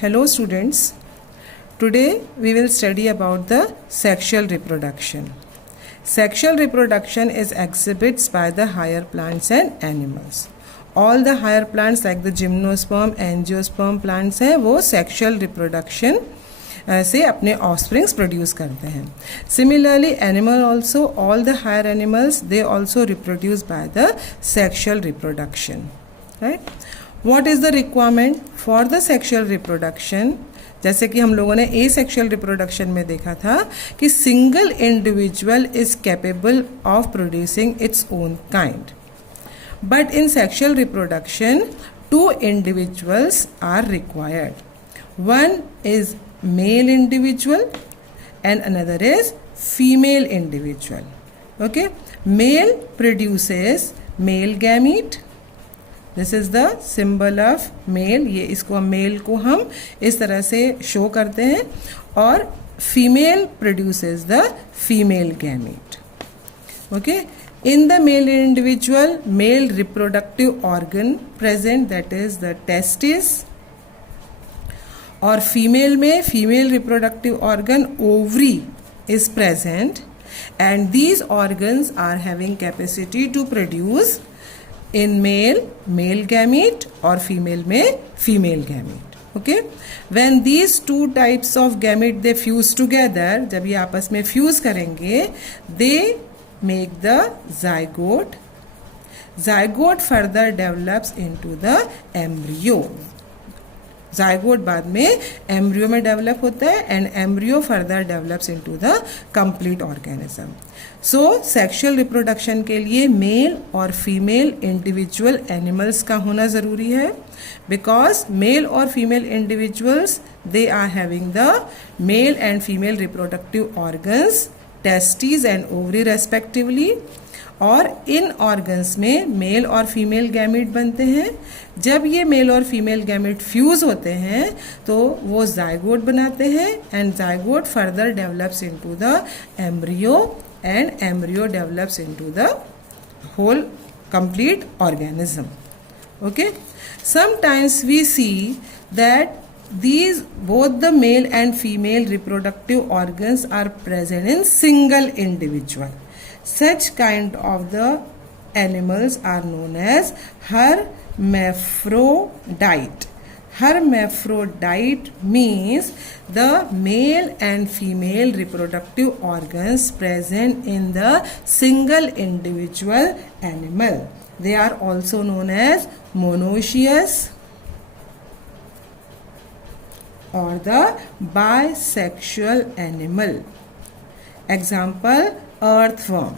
Hello students, today we will study about the sexual reproduction. Sexual reproduction is exhibits by the higher plants and animals. All the higher plants like the gymnosperm, angiosperm plants हैं वो sexual reproduction से अपने offsprings produce करते हैं. Similarly, animal also, all the higher animals they also reproduce by the sexual reproduction. Right? What is the requirement for the sexual reproduction? जैसे कि हम लोगों ने asexual reproduction में देखा था कि single individual is capable of producing its own kind. But in sexual reproduction, two individuals are required. One is male individual and another is female individual. Okay? Male produces male gamete. This is the symbol of male. ये इसको mail को हम इस तरह से show करते हैं और female produces the female gamete. Okay, in the male individual male reproductive organ present that is the testis, और फीमेल में female reproductive organ ovary is present and these organs are having capacity to produce in male gamete or female में female gamete. Okay, when these two types of gamete they fuse together, जब ये आपस में fuse करेंगे they make the zygote. Zygote further develops into the embryo. zygote बाद में embryo में develop होता है and embryo further develops into the complete organism. So sexual reproduction के लिए male और female individual animals का होना ज़रूरी है because male और female individuals they are having the male and female reproductive organs, testes and ovary respectively. और इन organs में मेल और फीमेल गैमीट बनते हैं. जब ये मेल और फीमेल गैमीट फ्यूज़ होते हैं तो वो जाइगोट बनाते हैं and zygote further develops into the embryo and embryo develops into the whole complete organism. Okay, sometimes we see that these both the male and female reproductive organs are present in single individual. Such kind of the animals are known as hermaphrodite. Hermaphrodite means the male and female reproductive organs present in the single individual animal. They are also known as monoecious or the bisexual animal. Example, earthworm.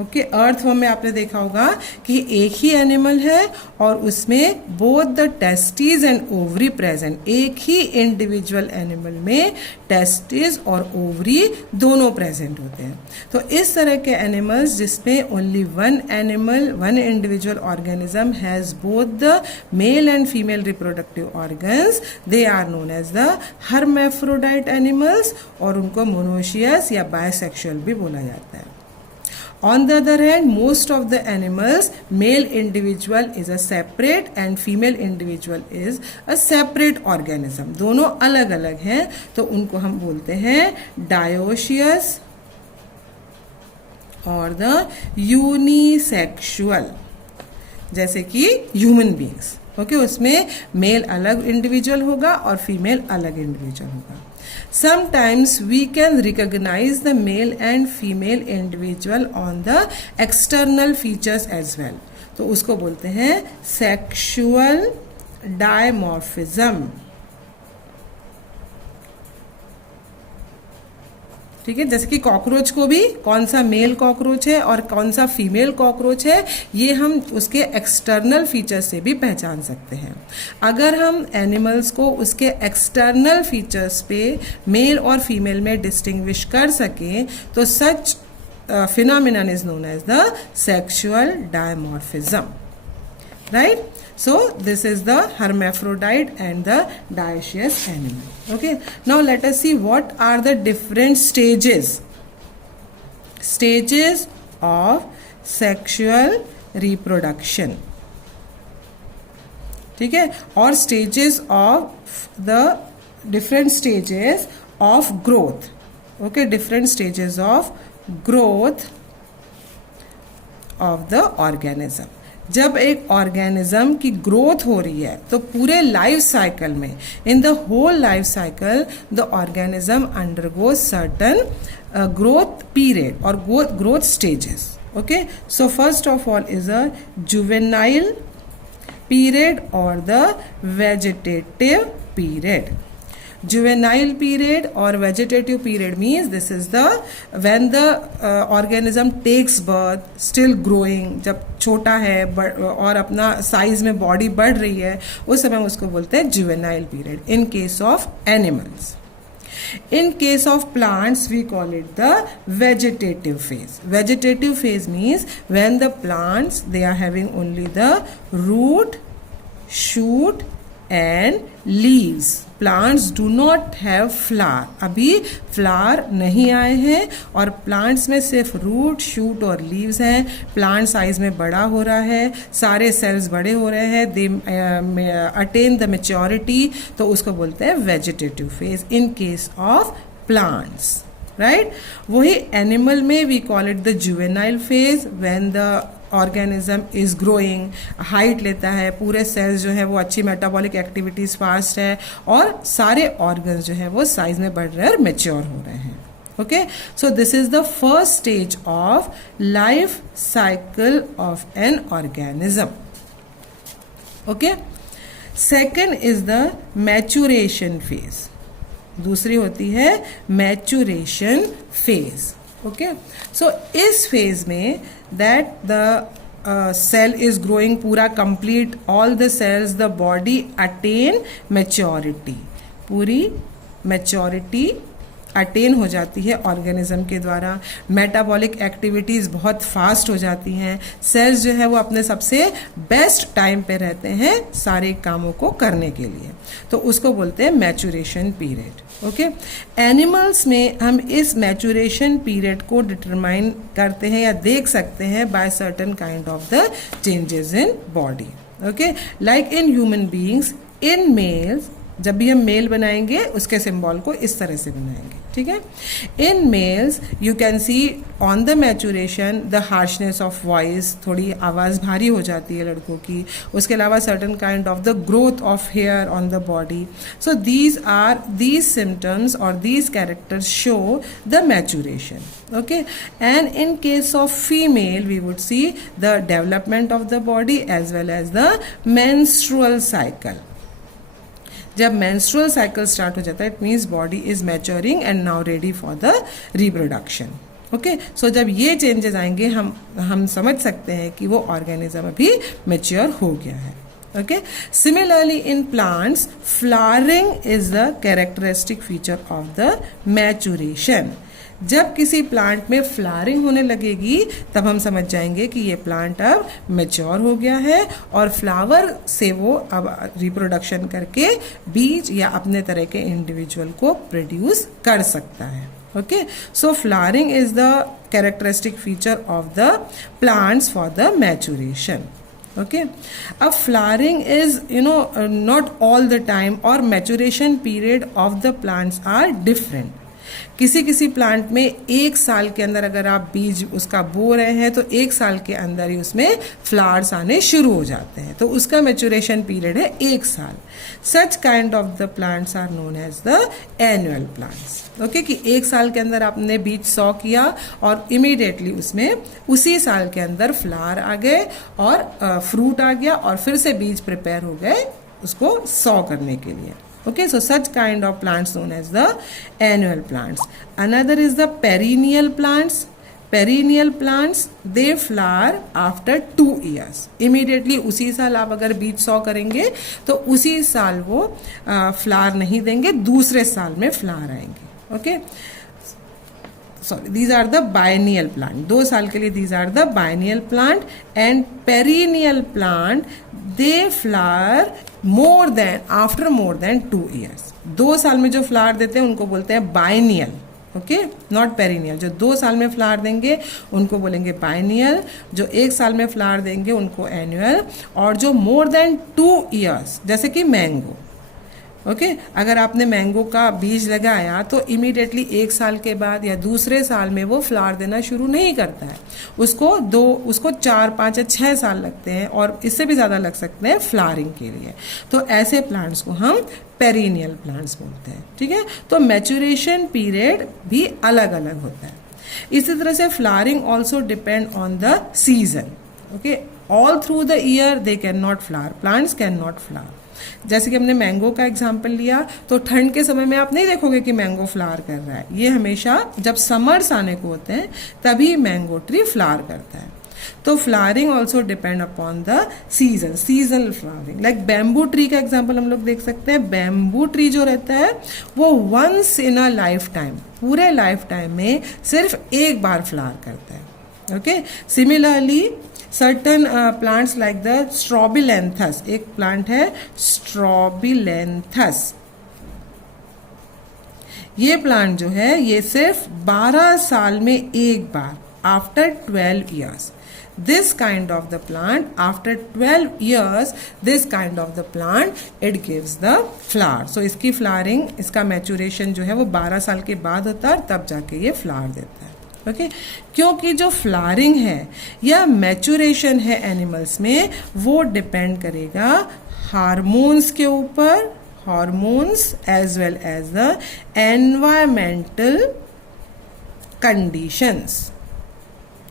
Okay, earthworm में आपने देखा होगा कि एक ही animal है और उसमें both the testis and ovary present. एक ही इंडिविजुअल एनिमल में टेस्टिस और ओवरी दोनों प्रेजेंट होते हैं. तो इस तरह के एनिमल्स जिसमें only one animal one individual organism has both the male and female reproductive organs, they are known as the hermaphrodite animals और उनको मोनोशियस या बायसेक्सुअल भी बोला जाता है. On the other hand, most of the animals, male individual is a separate and female individual is a separate organism. दोनों अलग अलग हैं तो उनको हम बोलते हैं dioecious और the unisexual. जैसे कि ह्यूमन बींग्स. ओके, उसमें मेल अलग इंडिविजुअल होगा और फीमेल अलग इंडिविजुअल होगा. Sometimes we can recognize the male and female individual on the external features as well. तो उसको बोलते हैं sexual dimorphism. ठीक है, जैसे कि कॉकरोच को भी कौन सा मेल कॉकरोच है और कौन सा फीमेल कॉकरोच है ये हम उसके एक्सटर्नल फीचर्स से भी पहचान सकते हैं. अगर हम एनिमल्स को उसके एक्सटर्नल फीचर्स पे मेल और फीमेल में डिस्टिंग्विश कर सकें तो such phenomenon is known as the sexual dimorphism. Right? So this is the hermaphrodite and the dioecious animal. Okay, now let us see what are the different stages of sexual reproduction. ठीक है, और stages of the different stages of growth. Okay, different stages of growth of the organism. जब एक organism की growth हो रही है तो पूरे लाइफ साइकिल में, in the whole life cycle, the organism undergoes certain growth period or growth stages. Okay, so first of all is a juvenile period or the vegetative period. Juvenile period or vegetative period means this is the when the organism takes birth, still growing, जब छोटा है और अपना size में body बढ़ रही है, उस समय उसको बोलते हैं juvenile period in case of animals. In case of plants, we call it the vegetative phase. Vegetative phase means when the plants, they are having only the root, shoot and leaves. Plants do not have flower. अभी flower नहीं आए हैं और plants में सिर्फ root, shoot और leaves हैं. Plant size में बड़ा हो रहा है, सारे सेल्स बड़े हो रहे हैं, दे अटेन द मेच्योरिटी, तो उसको बोलते हैं vegetative phase in case of plants. Right, वही एनिमल में we call it the juvenile phase when the organism is growing, height लेता है, पूरे सेल्स जो है वो अच्छी मेटाबॉलिक एक्टिविटीज़ फास्ट है और सारे ऑर्गन्स जो है वो साइज में बढ़ रहे हैं और मेच्योर हो रहे हैं. Okay, so this is the first stage of life cycle of an organism. Okay, second is the maturation phase. दूसरी होती है मैचुरेशन फेज. ओके, सो इस फेज में that the cell is growing पूरा complete, all the cells, the body attain maturity, पूरी maturity attain हो जाती है ऑर्गेनिज्म के द्वारा. मेटाबॉलिक एक्टिविटीज़ बहुत फास्ट हो जाती हैं, सेल्स जो है वो अपने सबसे बेस्ट टाइम पे रहते हैं सारे कामों को करने के लिए, तो उसको बोलते हैं मैचुरेशन पीरियड. ओके, एनिमल्स में हम इस मैचुरेशन पीरियड को डिटरमाइन करते हैं या देख सकते हैं by certain kind of the changes in body. Okay, like in human beings, in males, जब भी हम मेल बनाएंगे उसके सिंबल को इस तरह से बनाएंगे. ठीक है, in males you can see on the maturation the harshness of voice, थोड़ी आवाज़ भारी हो जाती है लड़कों की. उसके अलावा certain kind of the growth of hair on the body. So these symptoms or these characters show the maturation. Okay, and in case of female we would see the development of the body as well as the menstrual cycle. जब menstrual cycle start हो जाता है, it means body is maturing and now ready for the reproduction. Okay, so जब ये changes आएंगे हम समझ सकते हैं कि वो ऑर्गेनिज्म अभी मैच्योर हो गया है. Okay, similarly in plants, flowering is the characteristic feature of the maturation. जब किसी प्लांट में फ्लावरिंग होने लगेगी तब हम समझ जाएंगे कि ये प्लांट अब मैच्योर हो गया है और फ्लावर से वो अब रिप्रोडक्शन करके बीज या अपने तरह के इंडिविजुअल को प्रोड्यूस कर सकता है. Okay, so flowering is the characteristic feature of the plants for the maturation. Okay, अब flowering is not all the time और maturation period of the plants are different. किसी प्लांट में एक साल के अंदर अगर आप बीज उसका बो रहे हैं तो एक साल के अंदर ही उसमें फ्लावर्स आने शुरू हो जाते हैं, तो उसका मैचुरेशन पीरियड है एक साल. Such kind of the plants are known as the annual plants. Okay, कि एक साल के अंदर आपने बीज सॉ किया और इमीडिएटली उसमें उसी साल के अंदर फ्लावर आ गए और फ्रूट आ गया और फिर से बीज प्रिपेयर हो गए उसको सॉ करने के लिए. Okay, so such kind of plants known as the annual plants. Another is the perennial plants. Perennial plants, they flower after 2 years. Immediately उसी साल आप अगर बीज सॉ करेंगे तो उसी साल वो फ्लावर नहीं देंगे, दूसरे साल में फ्लावर आएंगे. Okay, sorry, these are the biennial plant. 2 साल के लिए these are the biennial plant, and perennial plant they flower more than after more than 2 years. 2 साल में जो फ्लावर देते हैं उनको बोलते हैं बाइनियल. Okay, not perennial. जो 2 साल में फ्लावर देंगे उनको बोलेंगे बाइनियल, जो 1 साल में फ्लावर देंगे उनको एनुअल, और जो मोर देन 2 ईयर्स जैसे कि मैंगो, ओके अगर आपने मैंगो का बीज लगाया तो इमीडिएटली 1 साल के बाद या दूसरे साल में वो फ्लावर देना शुरू नहीं करता है, उसको 4, 5 या 6 साल लगते हैं और इससे भी ज़्यादा लग सकते हैं फ्लावरिंग के लिए। तो ऐसे प्लांट्स को हम पेरिनियल प्लांट्स बोलते हैं, ठीक है। तो मैच्योरेशन पीरियड भी अलग अलग होता है। इसी तरह से flowering also depend on the season, okay. All through the year they can not flower, plants can not flower. जैसे कि हमने मैंगो का एग्जाम्पल लिया, तो ठंड के समय में आप नहीं देखोगे कि मैंगो फ्लावर कर रहा है। ये हमेशा जब समर्स आने को होते हैं तभी मैंगो ट्री फ्लावर करता है। तो flowering also depend upon the season, seasonal flowering. Like bamboo tree का एग्जाम्पल हम लोग देख सकते हैं। बैम्बू ट्री जो रहता है वो once in a life time, पूरे लाइफ टाइम में सिर्फ एक बार फ्लावर करता है, okay. Similarly certain plants like the strobilanthes, एक प्लांट है स्ट्रॉबिलैंथस, ये प्लांट जो है ये सिर्फ 12 साल में एक बार, after 12 years, this kind of the plant after 12 years this kind of the plant it gives the flower। so इसकी फ्लावरिंग, इसका मैच्योरेशन जो है वो 12 साल के बाद होता है, तब जाके ये फ्लावर देता है, ओके क्योंकि जो फ्लावरिंग है या मैच्योरेशन है एनिमल्स में वो डिपेंड करेगा हार्मोन्स के ऊपर, hormones as well as the environmental conditions,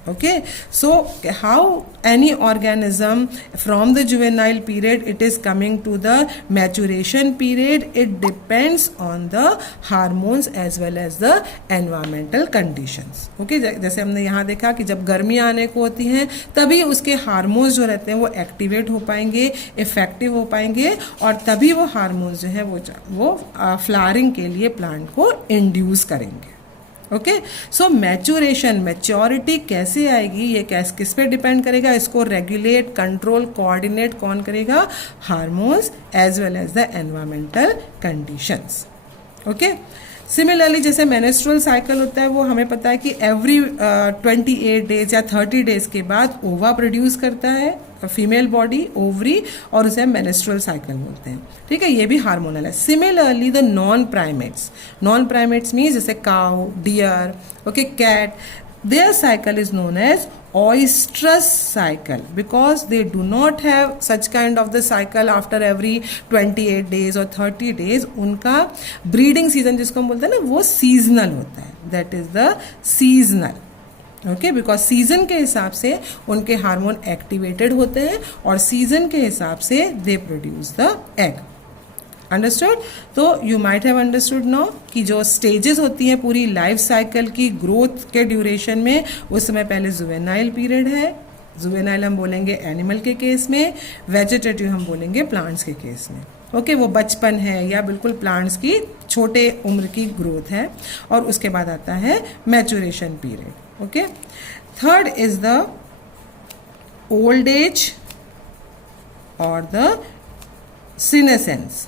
okay। so how any organism from the juvenile period it is coming to the maturation period, it depends on the hormones as well as the environmental conditions, okay। जैसे हमने यहाँ देखा कि जब गर्मियाँ आने को होती हैं तभी उसके हार्मोन्स जो रहते हैं वो एक्टिवेट हो पाएंगे, इफेक्टिव हो पाएंगे, और तभी वो हार्मोन्स जो है वो फ्लावरिंग के लिए प्लांट को इंड्यूस करेंगे, ओके। सो मैच्योरेशन, मैच्योरिटी कैसे आएगी, ये किस पे डिपेंड करेगा, इसको रेगुलेट, कंट्रोल, कोऑर्डिनेट कौन करेगा, hormones as well as the environmental conditions, okay. Similarly जैसे मेंस्ट्रुअल साइकिल होता है वो हमें पता है कि एवरी 28 डेज या 30 डेज के बाद ओवा प्रोड्यूस करता है फीमेल बॉडी, ओवरी, और उसे मेंस्ट्रुअल साइकिल बोलते हैं, ठीक है। ये भी हार्मोनल है। Similarly the non primates means जैसे cow, deer, okay, cat, their cycle is known as oestrus cycle because they do not have such kind of the cycle after every 28 days or 30 days। उनका breeding season जिसको हम बोलते हैं ना वो seasonal होता है, that is the seasonal, okay. Because season के हिसाब से उनके हार्मोन एक्टिवेटेड होते हैं और सीजन के हिसाब से they produce the egg, understood. तो you might have understood now कि जो स्टेजेस होती हैं पूरी लाइफ साइकिल की ग्रोथ के ड्यूरेशन में, उस समय पहले जुवेनाइल पीरियड है, जुवेनाइल हम बोलेंगे एनिमल के केस में, वेजिटेटिव हम बोलेंगे प्लांट्स के केस में, ओके। वो बचपन है या बिल्कुल प्लांट्स की छोटे उम्र की ग्रोथ है, और उसके बाद आता है maturation period, okay. Third is the old age और the senescence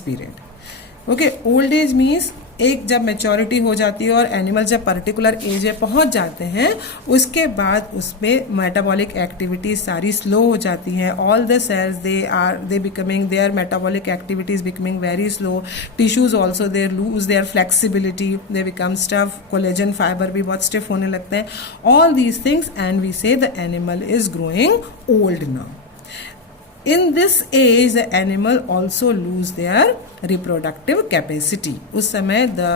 period, okay. Old age means एक जब मैच्योरिटी हो जाती है और एनिमल जब पर्टिकुलर एज में पहुंच जाते हैं उसके बाद उसमें मेटाबॉलिक एक्टिविटीज सारी स्लो हो जाती हैं। All the cells they becoming their metabolic activities becoming very slow, tissues also they lose their flexibility, they become stiff, collagen fibre भी बहुत स्टिफ होने लगते हैं, all these things, and we say the animal is growing old now. In this age the animal also lose their reproductive capacity। उस समय the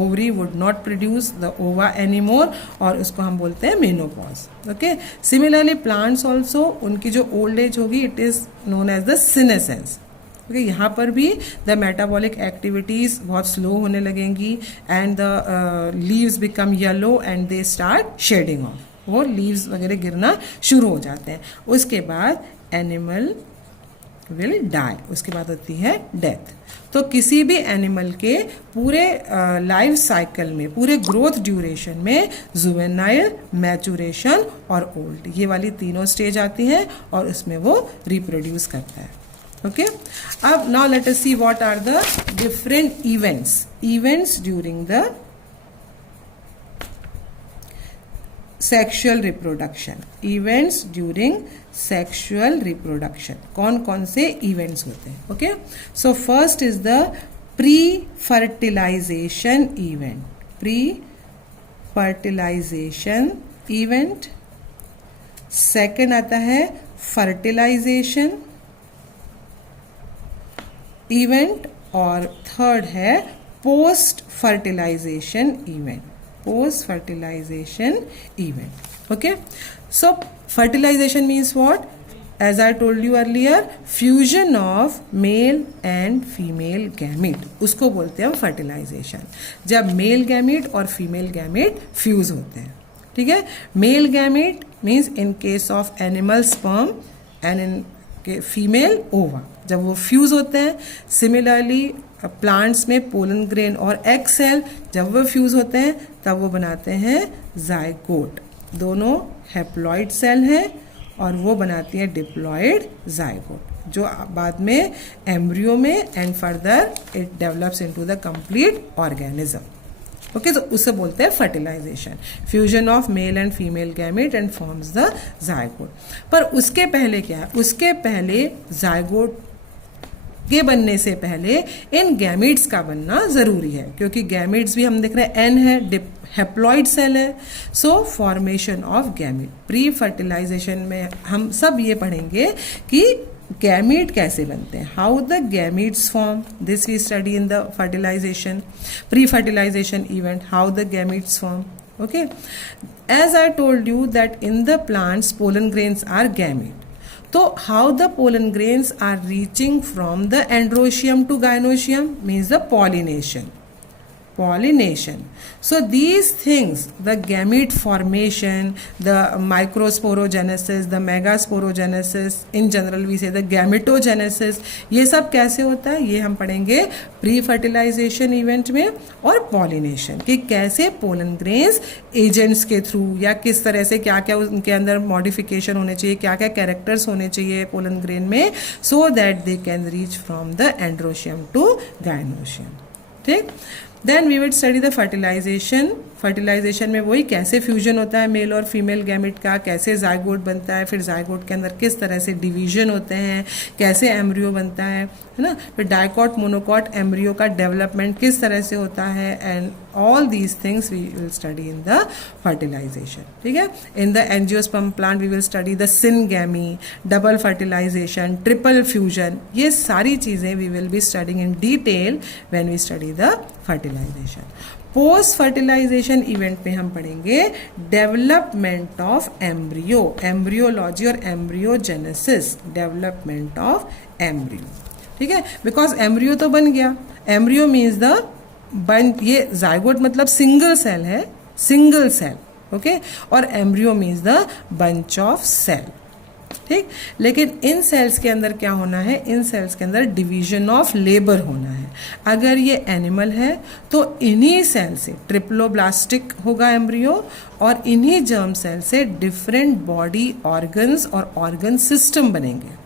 ovary would not produce the ova anymore और उसको हम बोलते हैं menopause, okay। Similarly plants also उनकी जो old age होगी it is known as the senescence, okay। यहाँ पर भी the metabolic activities बहुत slow होने लगेंगी and the leaves become yellow and they start shedding off, वो leaves वगैरह गिरना शुरू हो जाते हैं। उसके बाद एनिमल विल डाई, उसके बाद होती है डेथ। तो किसी भी एनिमल के पूरे लाइफ साइकिल में, पूरे ग्रोथ ड्यूरेशन में जुवेनाइल, मैच्योरेशन और ओल्ड, ये वाली तीनों स्टेज आती हैं और उसमें वो रिप्रोड्यूस करता है। Okay, now let us see what are the different events during the sexual reproduction. Events during sexual reproduction, कौन से events होते हैं? Okay, so first is the pre-fertilization event. Second आता है fertilization event और थर्ड है post fertilization event. Okay, so fertilization means what? As I told you earlier, fusion of male and female gamete, उसको बोलते हैं हम fertilization. जब male gamete और female gamete fuse होते हैं, ठीक है. Male gamete means in case of animal sperm and in female ova, जब वो फ्यूज होते हैं. सिमिलरली प्लांट्स में पोलन ग्रेन और एग सेल जब वो फ्यूज होते हैं तब वो बनाते हैं जाइगोट. दोनों हैप्लॉइड सेल हैं और वो बनाती है डिप्लॉइड जाइगोट, जो बाद में एम्ब्रियो में and further it develops into the complete organism. Okay, तो उसे बोलते हैं fertilisation. Fusion of male and female gamete and forms the zygote. पर उसके पहले क्या है? उसके पहले जाइगोट के बनने से पहले इन गैमेट्स का बनना ज़रूरी है, क्योंकि गैमेट्स भी हम देख रहे हैं एन है, हैप्लॉइड सेल है. So formation of gamete. Pre fertilisation में हम सब ये पढ़ेंगे कि गैमेट कैसे बनते हैं, how the gametes form. This we study in the fertilisation, pre fertilisation event, how the gametes form. Okay, as I told you that in the plants pollen grains are gamete. So how the pollen grains are reaching from the androecium to gynoecium means the pollination. So these things, the gamete formation, the microsporogenesis, the megasporogenesis, in general we say the gametogenesis, ये सब कैसे होता है ये हम पढ़ेंगे pre fertilisation event में. और पॉलिनेशन, कि कैसे पोलन ग्रेन्स एजेंट्स के थ्रू या किस तरह से क्या क्या उनके अंदर मॉडिफिकेशन होने चाहिए, क्या क्या कैरेक्टर्स होने चाहिए पोलन ग्रेन में, so that they can reach from the androecium to gynoecium. ठीक. Then we will study the fertilisation में वही कैसे फ्यूजन होता है मेल और फीमेल गैमेट का, कैसे जाइगोट बनता है, फिर जाइगोट के अंदर किस तरह से डिवीजन होते हैं, कैसे एम्ब्रियो बनता है ना, फिर डाइकॉट मोनोकॉट एम्ब्रियो का डेवलपमेंट किस तरह से होता है, and all these things we will study in the fertilisation. ठीक है. In the angiosperm plant we will study the syngamy, double fertilisation, triple fusion. ये सारी चीज़ें we will be studying in detail when we study the fertilisation. Post fertilisation event में हम पढ़ेंगे development of embryo, embryology और embryogenesis, development of embryo. ठीक है. Because embryo तो बन गया, एम्ब्रियो मीन्स द ये जाइगोट मतलब सिंगल सेल है, सिंगल सेल. ओके, और embryo means the bunch of cell. ठीक. लेकिन इन सेल्स के अंदर क्या होना है, इन सेल्स के अंदर डिवीजन ऑफ लेबर होना है. अगर ये एनिमल है तो इन्हीं सेल से ट्रिप्लोब्लास्टिक होगा एम्ब्रियो, और इन्हीं जर्म सेल से डिफरेंट बॉडी ऑर्गन्स और ऑर्गन सिस्टम बनेंगे.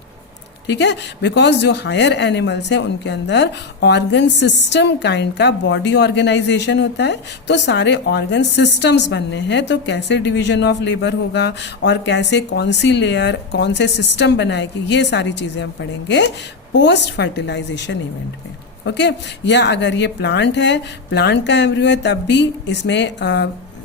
ठीक है. बिकॉज जो हायर एनिमल्स हैं उनके अंदर ऑर्गन सिस्टम काइंड का बॉडी ऑर्गेनाइजेशन होता है, तो सारे ऑर्गन सिस्टम्स बनने हैं. तो कैसे डिवीजन ऑफ लेबर होगा और कैसे कौन सी लेयर कौन से सिस्टम बनाएगी, ये सारी चीज़ें हम पढ़ेंगे पोस्ट फर्टिलाइजेशन इवेंट में. ओके. या अगर ये प्लांट है, प्लांट का एम्ब्रियो है, तब भी इसमें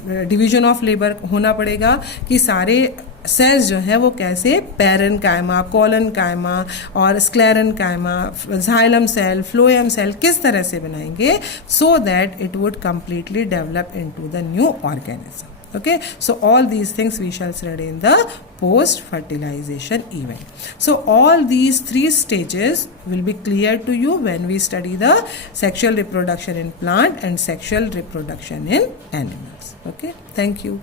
डिवीजन ऑफ लेबर होना पड़ेगा कि सारे सेल्स जो है वो कैसे पैरन कायमा, कॉलन कायमा और स्क्लेरन कायमा, जाइलम सेल, फ्लोएम सेल किस तरह से बनाएंगे, so that it would completely develop into the new organism. Okay, so all these things we shall study in the post fertilization event. So all these three stages will be clear to you when we study the sexual reproduction in plant and sexual reproduction in animals. Okay, thank you.